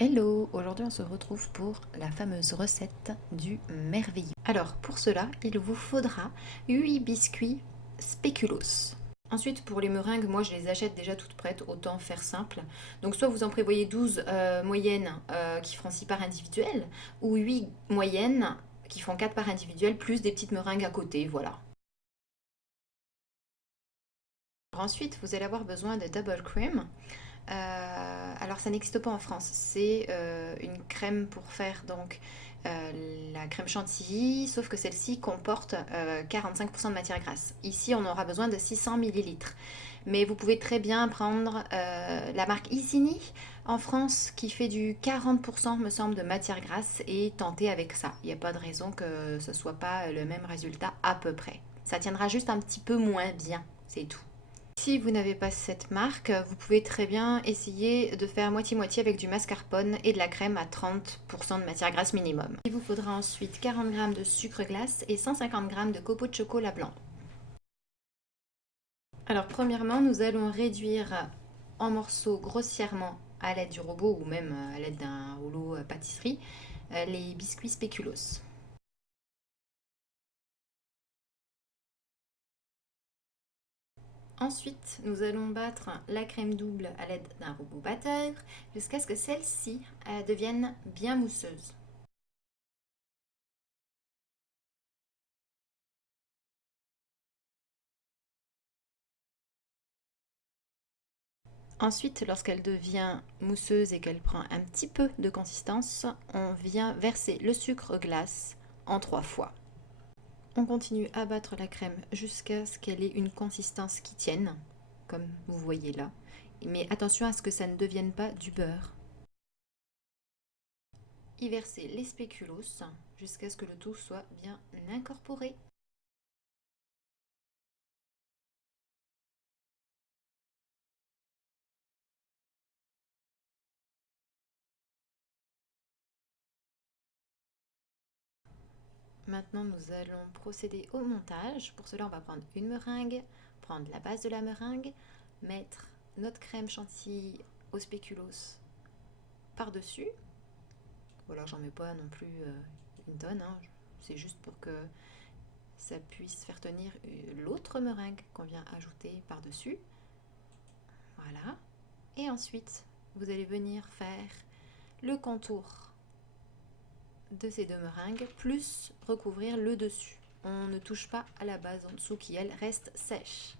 Hello, aujourd'hui on se retrouve pour la fameuse recette du merveilleux. Alors pour cela, il vous faudra 8 biscuits spéculoos. Ensuite pour les meringues, moi je les achète déjà toutes prêtes, autant faire simple. Donc soit vous en prévoyez 12 moyennes qui feront 6 parts individuelles, ou 8 moyennes qui font 4 parts individuelles, plus des petites meringues à côté, voilà. Ensuite, vous allez avoir besoin de double cream. Alors ça n'existe pas en France, c'est une crème pour faire donc la crème chantilly, sauf que celle-ci comporte 45% de matière grasse. Ici on aura besoin de 600 millilitres. Mais vous pouvez très bien prendre la marque Icini en France qui fait du 40% me semble de matière grasse et tenter avec ça. Il n'y a pas de raison que ce soit pas le même résultat à peu près. Ça tiendra juste un petit peu moins bien, c'est tout. Si vous n'avez pas cette marque, vous pouvez très bien essayer de faire moitié-moitié avec du mascarpone et de la crème à 30% de matière grasse minimum. Il vous faudra ensuite 40 g de sucre glace et 150 g de copeaux de chocolat blanc. Alors premièrement, nous allons réduire en morceaux grossièrement à l'aide du robot ou même à l'aide d'un rouleau pâtisserie les biscuits spéculoos. Ensuite, nous allons battre la crème double à l'aide d'un robot batteur jusqu'à ce que celle-ci devienne bien mousseuse. Ensuite, lorsqu'elle devient mousseuse et qu'elle prend un petit peu de consistance, on vient verser le sucre glace en 3 fois. On continue à battre la crème jusqu'à ce qu'elle ait une consistance qui tienne, comme vous voyez là. Mais attention à ce que ça ne devienne pas du beurre. Y verser les spéculoos jusqu'à ce que le tout soit bien incorporé. Maintenant, nous allons procéder au montage. Pour cela, on va prendre une meringue, prendre la base de la meringue, mettre notre crème chantilly au spéculoos par-dessus. Voilà, j'en mets pas non plus une tonne, hein. C'est juste pour que ça puisse faire tenir l'autre meringue qu'on vient ajouter par-dessus. Voilà. Et ensuite, vous allez venir faire le contour de ces deux meringues, plus recouvrir le dessus. On ne touche pas à la base en dessous qui, elle, reste sèche.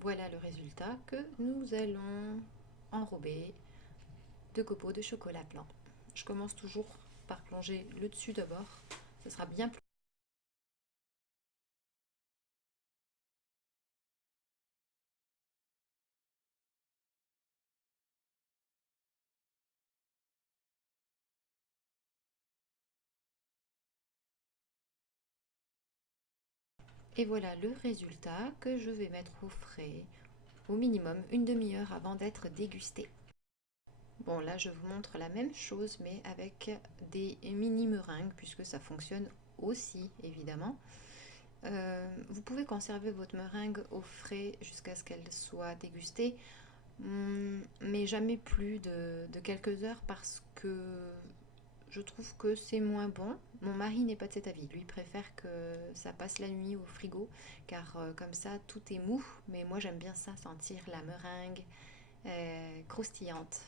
Voilà le résultat que nous allons enrober de copeaux de chocolat blanc. Je commence toujours par plonger le dessus d'abord. Ce sera bien plus. Et voilà le résultat que je vais mettre au frais au minimum une demi-heure avant d'être dégusté. Bon, là je vous montre la même chose mais avec des mini meringues puisque ça fonctionne aussi évidemment. Vous pouvez conserver votre meringue au frais jusqu'à ce qu'elle soit dégustée, mais jamais plus de quelques heures parce que je trouve que c'est moins bon. Mon mari n'est pas de cet avis. Lui préfère que ça passe la nuit au frigo car comme ça tout est mou. Mais moi j'aime bien ça, sentir la meringue croustillante.